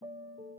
you